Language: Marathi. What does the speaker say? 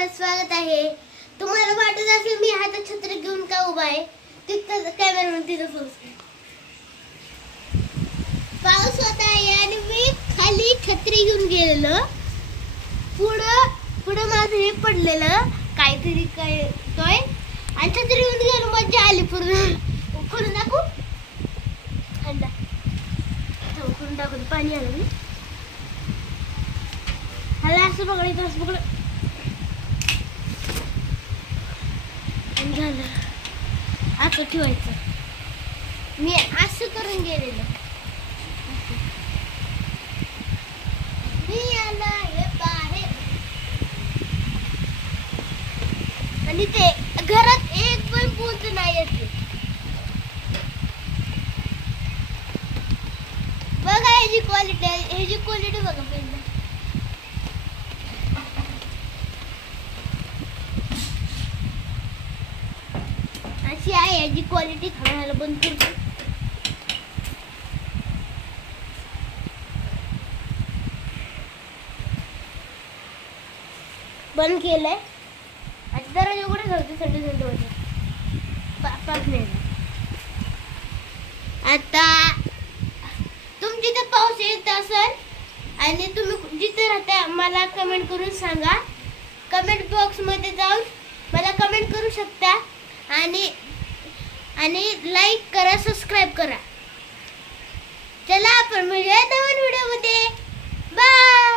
तुम्हाला स्वागत आहे. तुम्हाला वाटत असेल मी हातात छत्री घेऊन का उभा आहे, तिथं कॅमेरामन तिथं पाऊस होत आहे आणि मी खाली छत्री घेऊन गेलेलो. पुढं माझं हे पडलेलं काहीतरी काय तोय आणि छत्री घेऊन गेलो. मजा आली पूर्ण. करून दाखवू थंड करून टाकून पाणी आलं मी हाला असं पकडायचं असं पकड झालं. असं ठेवायचं. मी असं करून गेलेलो. मी आला हे बाहेर आणि ते घरात एक पण पोच नाही येते. बघा ह्याची क्वालिटी बघा पहिलं. अशी आहे याची क्वालिटी. खाण्याला बंद करतो. बंद केलंय. आता दरवाजा उघडे ठेवते. थंड होते. पाच मिनिट. आता तुमची तर पाऊस येत असेल आणि तुम्ही जिथे राहता मला कमेंट करून सांगा. कमेंट बॉक्स मध्ये जाऊन मला कमेंट करू शकता आणि लाईक करा, सबस्क्राईब करा. चला आपण मिळूया नवीन व्हिडिओ मध्ये. बाय.